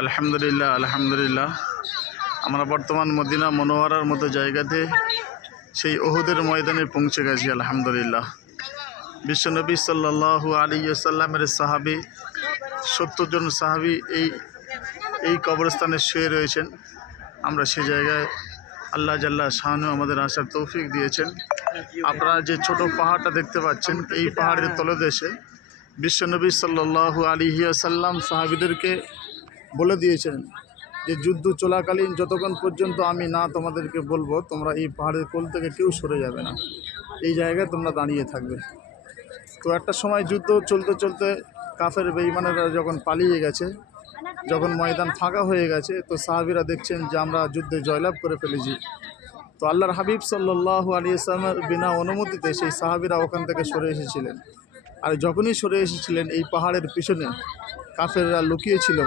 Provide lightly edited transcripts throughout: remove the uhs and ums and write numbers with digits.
আলহামদুলিল্লাহ আলহামদুলিল্লাহ। আমরা বর্তমান মদিনা মনোয়ারার মতো জায়গাতে সেই উহুদের ময়দানে পৌঁছে গেছি আলহামদুলিল্লাহ। বিশ্বনবী সাল্লাল্লাহু আলাইহি ওয়াসাল্লামের সাহাবী 70 জন সাহাবী এই কবরস্থানে শুয়ে রয়েছেন। আমরা সে জায়গায় আল্লাহ জাল্লা শানু আমাদের আসার তৌফিক দিয়েছেন। আপনারা যে ছোট পাহাড়টা দেখতে পাচ্ছেন, এই পাহাড়ের তলদেশে বিশ্বনবী সাল্লাল্লাহু আলাইহি ওয়াসাল্লাম সাহাবীদেরকে বলে দিয়েছেন যে যুদ্ধ চলাকালীন যতক্ষণ পর্যন্ত আমি না তোমাদেরকে বলবো, তোমরা এই পাহাড়ের কোল থেকে কেউ সরে যাবে না, এই জায়গায় তোমরা দাঁড়িয়ে থাকবে। তো একটা সময় যুদ্ধ চলতে চলতে কাফের বেঈমানেরা যখন পালিয়ে গেছে, যখন ময়দান ফাঁকা হয়ে গেছে, তো সাহাবীরা দেখছেন যে আমরা যুদ্ধে জয়লাভ করে ফেলেছি। তো আল্লাহর হাবিব সাল্লাল্লাহু আলাইহি ওয়াসাল্লামের বিনা অনুমতিতে সেই সাহাবীরা ওখান থেকে সরে এসেছিলেন। আর যখনই সরে এসেছিলেন, এই পাহাড়ের পিছনে কাফেররা লুকিয়েছিল,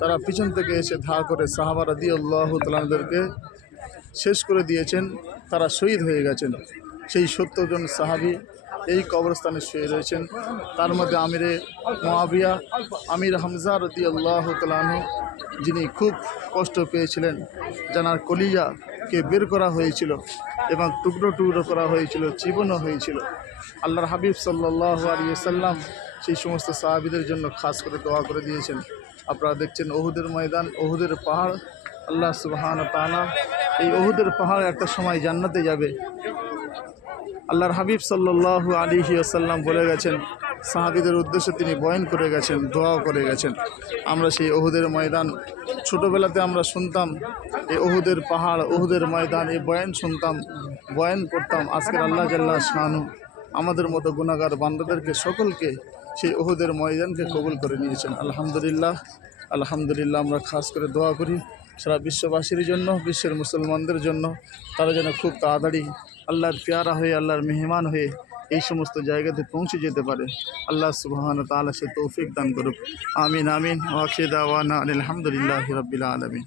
তারা পিছন থেকে এসে ধার করে সাহাবা রাদিয়াল্লাহু তাআলাদেরকে শেষ করে দিয়েছেন। তারা শহীদ হয়ে গেছেন। সেই 70 জন সাহাবী এই কবরস্থানে শুয়ে রয়েছেন। তার মধ্যে আমিরে মুআবিয়া আমির হামজা রাদিয়াল্লাহু তাআলা, যিনি খুব কষ্ট পেয়েছিলেন, জানার কলিজাকে বের করা হয়েছিল এবং টুকরো টুকরো করা হয়েছিল, জীবনও হয়েছিল। আল্লাহর হাবিব সাল্লাল্লাহু আলাইহি ওয়াসাল্লাম সেই সমস্ত সাহাবীদের জন্য খাস করে দোয়া করে দিয়েছেন। আপনারা দেখছেন উহুদের ময়দান, উহুদের পাহাড়। আল্লাহ সুবহানাহু ওয়া তাআলা এই উহুদের পাহাড় একটা সময় জান্নাতে যাবে। আল্লাহর হাবিব সাল্লাল্লাহু আলাইহি ওয়াসাল্লাম বলে গেছেন, সাহাবীদের উদ্দেশ্যে তিনি বয়ান করে গেছেন, দোয়াও করে গেছেন। আমরা সেই উহুদের ময়দান ছোটোবেলাতে আমরা শুনতাম, এই উহুদের পাহাড়, উহুদের ময়দান, এই বয়ান শুনতাম, বয়ান করতাম। আজকের আল্লাহ জাল্লা শানু আমাদের মতো গুনাহগার বান্দাদেরকে সকলকে সেই উহুদের ময়দানকে কবুল করে নিয়েছেন। আলহামদুলিল্লাহ আলহামদুলিল্লাহ। আমরা খাস করে দোয়া করি সারা বিশ্ববাসীর জন্য, বিশ্বের মুসলমানদের জন্য, তারা যেন খুব তাড়াতাড়ি আল্লাহর পেয়ারা হয়ে, আল্লাহর মেহমান হয়ে এই সমস্ত জায়গাতে পৌঁছে যেতে পারে। আল্লাহ সুবহানাহু ওয়া তাআলা সে তৌফিক দান করুক। আমিন আমিন। ওয়া আখিরু দাওয়ানা আলহামদুলিল্লাহি রাব্বিল আলামিন।